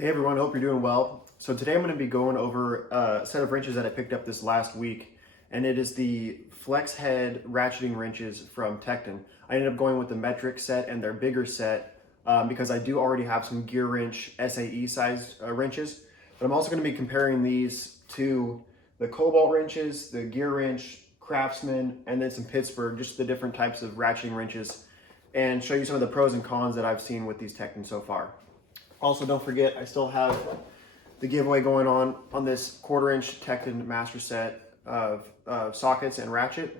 Hey everyone, hope you're doing well. So today I'm going to be going over a set of wrenches that I picked up this last week, and it is the flex head ratcheting wrenches from Tecton. I ended up going with the metric set and their bigger set because I do already have some Gearwrench SAE sized wrenches, but I'm also going to be comparing these to the Kobalt wrenches, the Gearwrench, Craftsman, and then some Pittsburgh, just the different types of ratcheting wrenches, and show you some of the pros and cons that I've seen with these Tecton so far. Also, don't forget, I still have the giveaway going on this 1/4-inch Tekton master set of sockets and ratchet.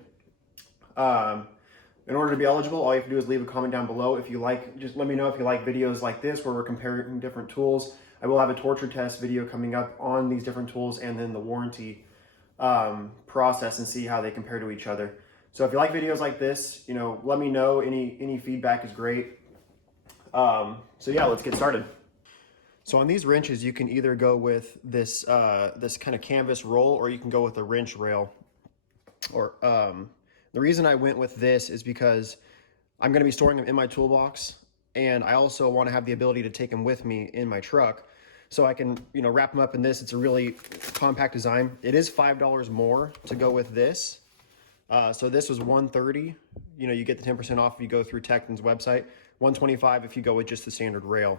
In order to be eligible, all you have to do is leave a comment down below. If you like, just let me know if you like videos like this where we're comparing different tools. I will have a torture test video coming up on these different tools and then the warranty process and see how they compare to each other. So if you like videos like this, let me know. Any feedback is great. So yeah, let's get started. So on these wrenches, you can either go with this this kind of canvas roll, or you can go with a wrench rail. Or the reason I went with this is because I'm going to be storing them in my toolbox, and I also want to have the ability to take them with me in my truck, so I can wrap them up in this. It's a really compact design. It is $5 more to go with this. So this was $130. You get the 10% off if you go through Tekton's website. $125 if you go with just the standard rail.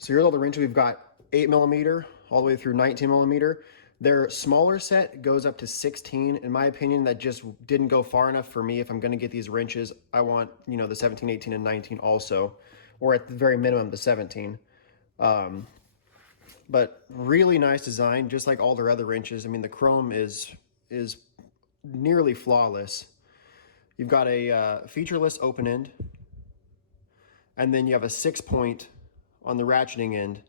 So here's all the wrenches. We've got 8mm all the way through 19mm. Their smaller set goes up to 16. In my opinion, that just didn't go far enough for me. If I'm going to get these wrenches, I want, the 17, 18, and 19 also, or at the very minimum, the 17. But really nice design, just like all their other wrenches. I mean, the chrome is nearly flawless. You've got a featureless open end, and then you have a 6-point on the ratcheting end,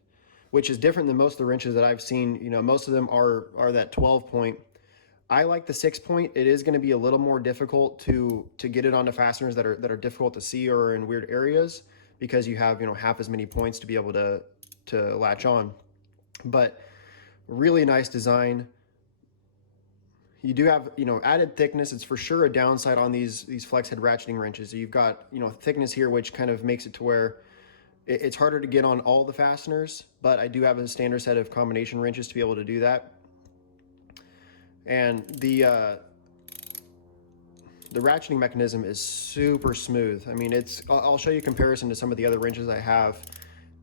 which is different than most of the wrenches that I've seen. Most of them are that 12-point. I like the 6-point. It is going to be a little more difficult to get it onto fasteners that are difficult to see or in weird areas, because you have half as many points to be able to latch on. But really nice design. You do have added thickness. It's for sure a downside on these flex head ratcheting wrenches. So you've got thickness here, which kind of makes it to where it's harder to get on all the fasteners, but I do have a standard set of combination wrenches to be able to do that. And the ratcheting mechanism is super smooth. I mean, I'll show you a comparison to some of the other wrenches I have,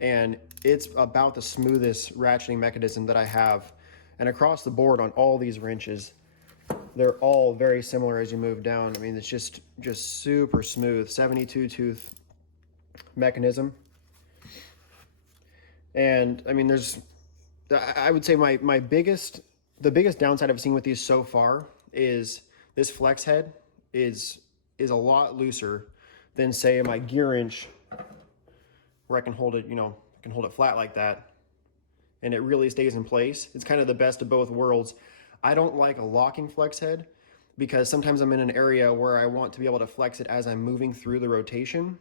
and it's about the smoothest ratcheting mechanism that I have. And across the board on all these wrenches, they're all very similar as you move down. I mean, it's just super smooth. 72 tooth mechanism. And I mean, I would say the biggest downside I've seen with these so far is this flex head is a lot looser than, say, my Gearwrench, where I can hold it, can hold it flat like that, and it really stays in place. It's kind of the best of both worlds. I don't like a locking flex head because sometimes I'm in an area where I want to be able to flex it as I'm moving through the rotation,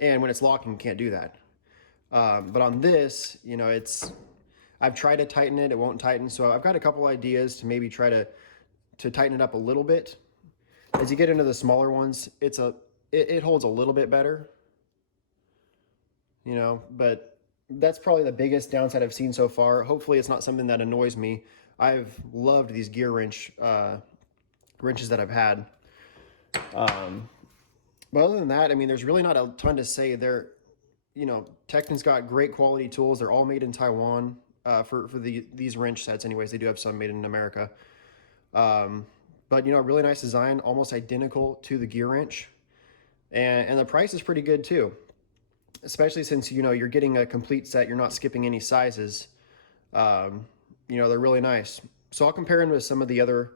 and when it's locking, you can't do that. But on this, I've tried to tighten it, it won't tighten. So I've got a couple ideas to maybe try to tighten it up a little bit. As you get into the smaller ones, it holds a little bit better, but that's probably the biggest downside I've seen so far. Hopefully it's not something that annoys me. I've loved these Gearwrench wrenches that I've had. But other than that, I mean, there's really not a ton to say. Tekton's got great quality tools. They're all made in Taiwan for these wrench sets anyways. They do have some made in America. But really nice design, almost identical to the Gearwrench. And the price is pretty good too, especially since you're getting a complete set. You're not skipping any sizes. They're really nice. So I'll compare them to some of the other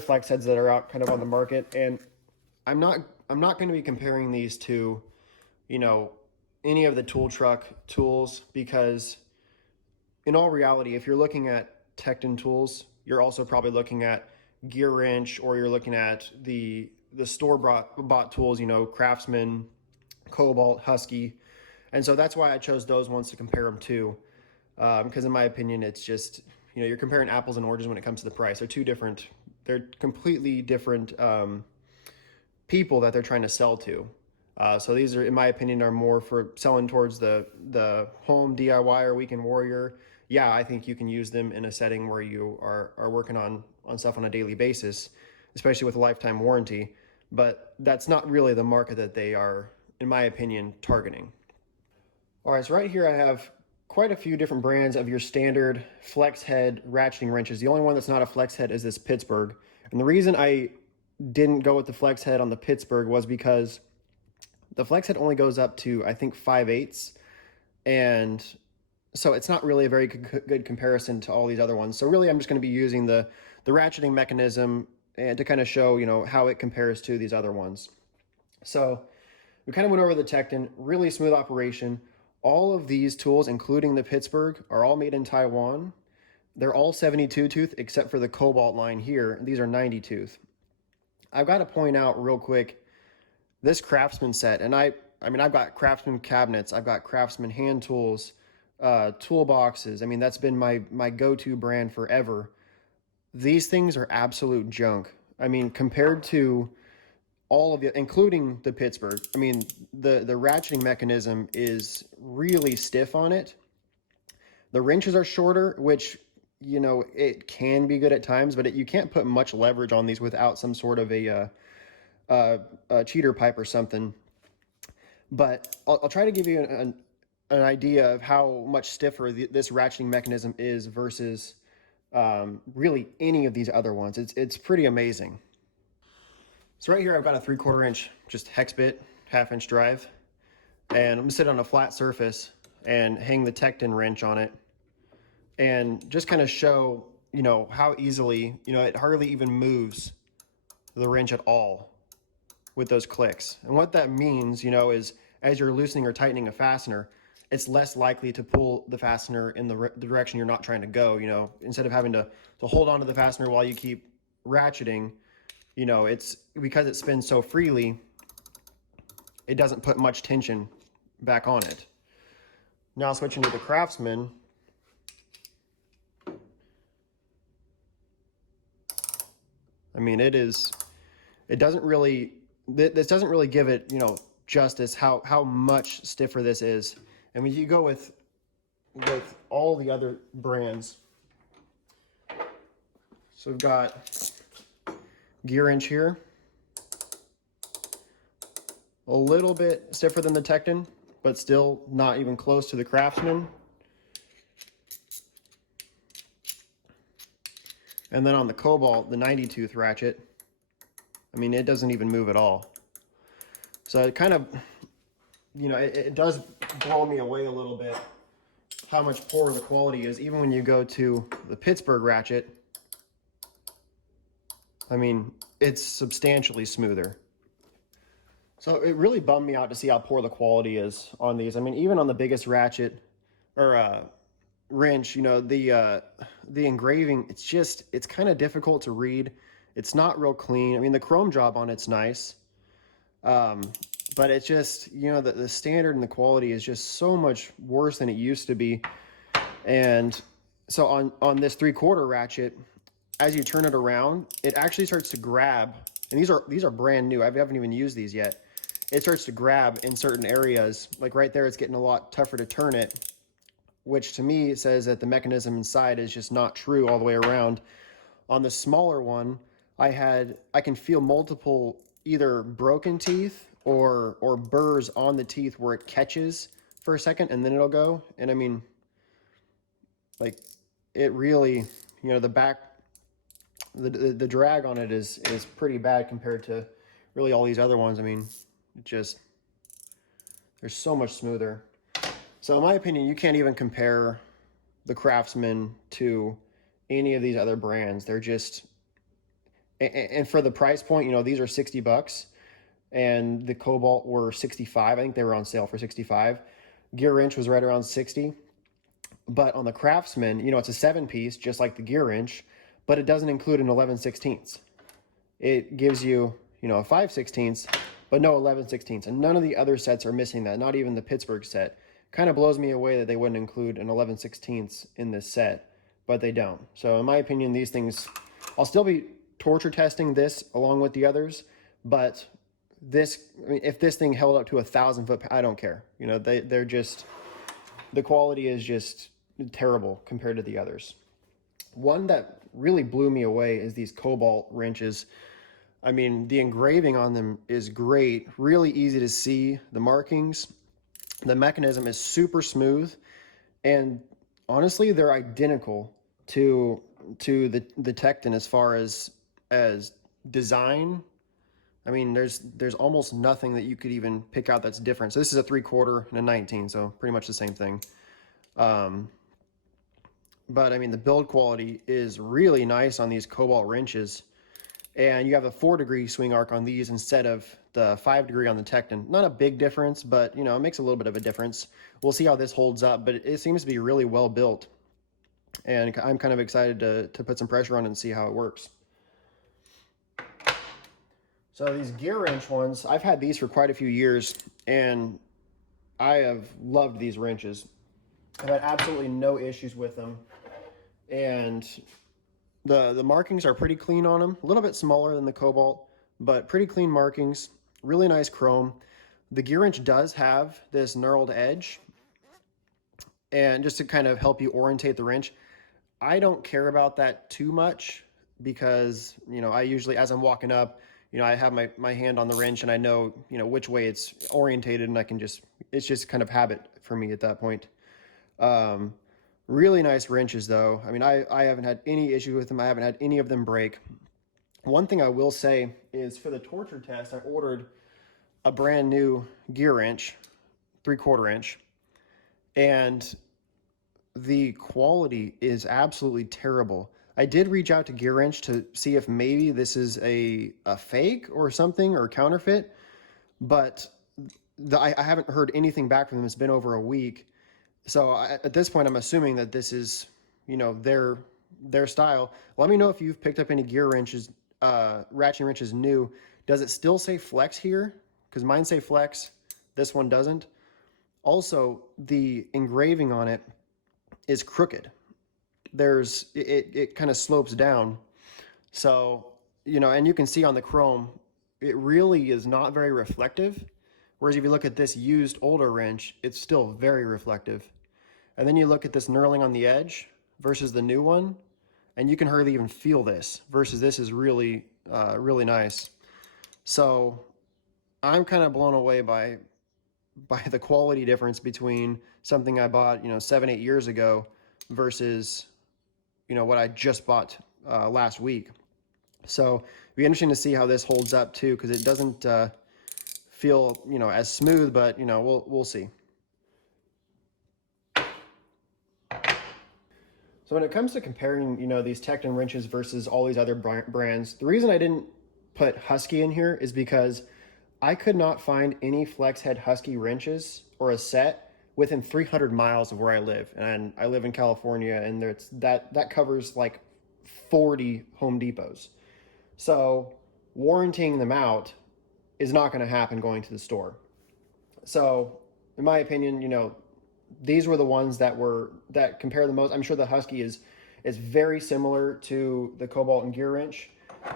flex heads that are out kind of on the market, and I'm not going to be comparing these to any of the tool truck tools, because in all reality, if you're looking at Tecton tools, you're also probably looking at Gearwrench, or you're looking at the store-bought tools, Craftsman, Cobalt, Husky. And so that's why I chose those ones to compare them to, because in my opinion, it's just, you're comparing apples and oranges when it comes to the price. They're completely different people that they're trying to sell to. So these are, in my opinion, are more for selling towards the home DIY or weekend warrior. Yeah, I think you can use them in a setting where you are working on stuff on a daily basis, especially with a lifetime warranty. But that's not really the market that they are, in my opinion, targeting. All right, so right here I have quite a few different brands of your standard flex head ratcheting wrenches. The only one that's not a flex head is this Pittsburgh. And the reason I didn't go with the flex head on the Pittsburgh was because the flex head only goes up to, I think, 5/8. And so it's not really a very good comparison to all these other ones. So really I'm just going to be using the ratcheting mechanism and to kind of show, you know, how it compares to these other ones. So we kind of went over the Tecton, really smooth operation. All of these tools, including the Pittsburgh, are all made in Taiwan. They're all 72 tooth except for the Kobalt line here. These are 90 tooth. I've got to point out real quick, this Craftsman set, and I mean, I've got Craftsman cabinets, I've got Craftsman hand tools, toolboxes. I mean, that's been my go-to brand forever. These things are absolute junk. I mean, compared to all of it, including the Pittsburgh, I mean, the ratcheting mechanism is really stiff on it. The wrenches are shorter, which, you know, it can be good at times, but you can't put much leverage on these without some sort of a cheater pipe or something. But I'll try to give you an idea of how much stiffer this ratcheting mechanism is versus really any of these other ones. It's pretty amazing. So right here I've got a 3/4 inch just hex bit, 1/2 inch drive, and I'm gonna sit on a flat surface and hang the Tecton wrench on it and just kind of show, you know, how easily, you know, it hardly even moves the wrench at all with those clicks. And what that means, you know, is as you're loosening or tightening a fastener, it's less likely to pull the fastener in the direction you're not trying to go. You know, instead of having to hold on to the fastener while you keep ratcheting, you know, it's because it spins so freely, it doesn't put much tension back on it. Now switching to the Craftsman, I mean, this doesn't really give it, you know, justice how much stiffer this is. And when you go with all the other brands, so we've got Gearwrench here, a little bit stiffer than the Tecton, but still not even close to the Craftsman. And then on the Kobalt, the 90 tooth ratchet, I mean, it doesn't even move at all. So it kind of, you know, it does blow me away a little bit how much poorer the quality is, even when you go to the Pittsburgh ratchet. I mean, it's substantially smoother. So it really bummed me out to see how poor the quality is on these. I mean, even on the biggest ratchet or wrench, you know, the engraving, it's kind of difficult to read. It's not real clean. I mean, the chrome job on it's nice, but it's just, you know, the standard and the quality is just so much worse than it used to be. And so on this 3/4 ratchet, as you turn it around, it actually starts to grab, and these are brand new. I haven't even used these yet. It starts to grab in certain areas, like right there. It's getting a lot tougher to turn it, which to me says that the mechanism inside is just not true all the way around. On the smaller one, I can feel multiple either broken teeth or burrs on the teeth where it catches for a second and then it'll go. And I mean, like, it really, you know, the drag on it is pretty bad compared to really all these other ones. I mean, they're so much smoother. So in my opinion, you can't even compare the Craftsman to any of these other brands. They're just, and for the price point, you know, these are $60 and the Kobalt were 65. I think they were on sale for 65. Gearwrench was right around 60. But on the Craftsman, you know, it's a 7-piece, just like the Gearwrench, but it doesn't include an 11/16. It gives you, you know, a 5/16, but no 11/16. And none of the other sets are missing that, not even the Pittsburgh set. Kind of blows me away that they wouldn't include an 11/16 in this set, but they don't. So in my opinion, these things, I'll still be torture testing this along with the others, but I mean, if this thing held up to 1,000 foot, I don't care. You know, they're just, the quality is just terrible compared to the others. One that really blew me away is these Kobalt wrenches. I mean, the engraving on them is great, really easy to see the markings. The mechanism is super smooth, and honestly, they're identical to the Tecton as far as design. I mean, there's almost nothing that you could even pick out that's different. So this is a 3/4 and a 19, so pretty much the same thing. But I mean, the build quality is really nice on these Kobalt wrenches. And you have a 4-degree swing arc on these instead of the 5-degree on the Tekton. Not a big difference, but you know, it makes a little bit of a difference. We'll see how this holds up, but it seems to be really well built. And I'm kind of excited to put some pressure on it and see how it works. So these Gearwrench ones, I've had these for quite a few years, and I have loved these wrenches. I've had absolutely no issues with them. And the markings are pretty clean on them. A little bit smaller than the Kobalt, but pretty clean markings. Really nice chrome. The Gearwrench does have this knurled edge, and just to kind of help you orientate the wrench. I don't care about that too much because, you know, I usually, as I'm walking up, you know, I have my hand on the wrench and I know, you know, which way it's orientated, and I can just, it's just kind of habit for me at that point. Really nice wrenches though. I mean, I haven't had any issue with them. I haven't had any of them break. One thing I will say is for the torture test, I ordered a brand new Gearwrench, 3/4 inch, and the quality is absolutely terrible. I did reach out to Gearwrench to see if maybe this is a fake or something, or counterfeit, but I haven't heard anything back from them. It's been over a week. So at this point, I'm assuming that this is, you know, their style. Let me know if you've picked up any Gearwrenches, ratcheting wrenches new. Does it still say flex here? Because mine say flex, this one doesn't. Also, the engraving on it is crooked. It kind of slopes down. So, you know, and you can see on the chrome, it really is not very reflective. Whereas if you look at this used older wrench, it's still very reflective. And then you look at this knurling on the edge versus the new one, and you can hardly even feel this, versus this is really, really nice. So I'm kind of blown away by the quality difference between something I bought, you know, 7-8 years ago versus, you know, what I just bought last week. So it'll be interesting to see how this holds up too, because it doesn't feel, you know, as smooth, but you know, we'll see. So when it comes to comparing, you know, these Tekton wrenches versus all these other brands, the reason I didn't put Husky in here is because I could not find any flex head Husky wrenches or a set within 300 miles of where I live. And I live in California, and that covers like 40 Home Depots. So warranting them out is not going to happen going to the store. So in my opinion, you know, these were the ones that compare the most. I'm sure the Husky is very similar to the Kobalt and Gearwrench.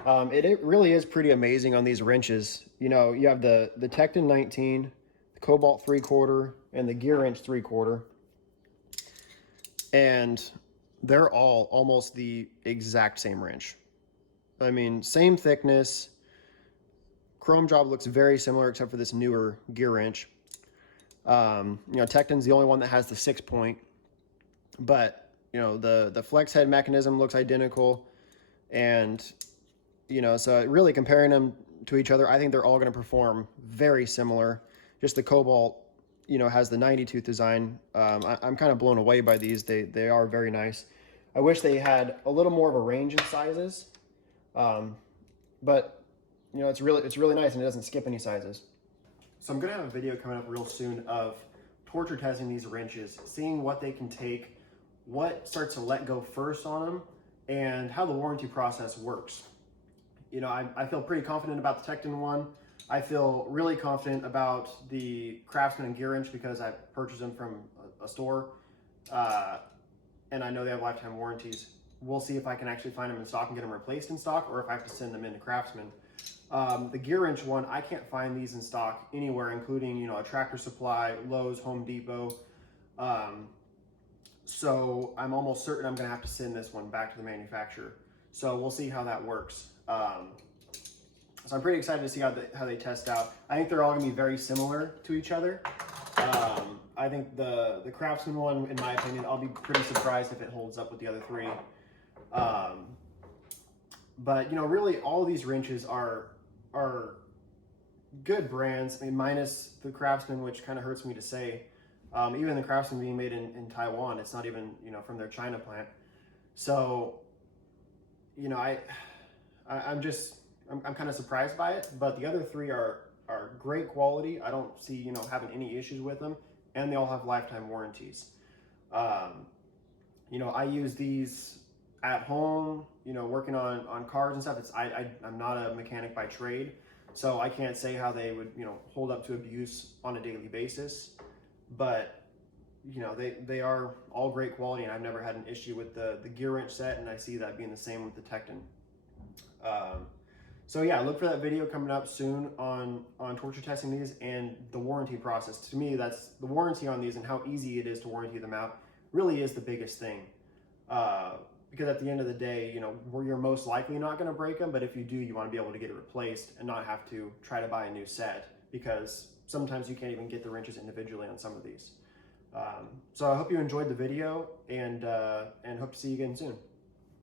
It really is pretty amazing on these wrenches. You know, you have the Tekton 19, the Kobalt 3/4, and the Gearwrench 3/4, and they're all almost the exact same wrench. I mean, same thickness. Chrome job looks very similar except for this newer Gearwrench. You know, Tekton's the only one that has the 6-point, but you know, the flex head mechanism looks identical, and you know, so really comparing them to each other, I think they're all going to perform very similar. Just the Kobalt, you know, has the 90-tooth design. I'm kind of blown away by these. They are very nice. I wish they had a little more of a range in sizes, but you know, it's really nice, and it doesn't skip any sizes. So I'm gonna have a video coming up real soon of torture testing these wrenches, seeing what they can take, what starts to let go first on them, and how the warranty process works. You know, I feel pretty confident about the Tekton one. I feel really confident about the Craftsman and Gearwrench because I purchased them from a store, and I know they have lifetime warranties. We'll see if I can actually find them in stock and get them replaced in stock, or if I have to send them into Craftsman. The Gearwrench one, I can't find these in stock anywhere, including, you know, a Tractor Supply, Lowe's, Home Depot. So I'm almost certain I'm going to have to send this one back to the manufacturer. So we'll see how that works. So I'm pretty excited to see how they test out. I think they're all going to be very similar to each other. I think the Craftsman one, in my opinion, I'll be pretty surprised if it holds up with the other three. But you know, really, all of these wrenches are good brands. I mean, minus the Craftsman, which kind of hurts me to say. Even the Craftsman being made in Taiwan, it's not even, you know, from their China plant. So, you know, I'm kind of surprised by it. But the other three are great quality. I don't see, you know, having any issues with them, and they all have lifetime warranties. You know, I use these at home, you know, working on cars and stuff. I'm not a mechanic by trade, so I can't say how they would, you know, hold up to abuse on a daily basis. But you know, they are all great quality, and I've never had an issue with the Gearwrench set, and I see that being the same with the Tecton. So yeah, look for that video coming up soon on torture testing these and the warranty process. To me, that's the warranty on these and how easy it is to warranty them out really is the biggest thing. Because at the end of the day, you know, you're most likely not going to break them, but if you do, you want to be able to get it replaced and not have to try to buy a new set, because sometimes you can't even get the wrenches individually on some of these. So I hope you enjoyed the video, and hope to see you again soon.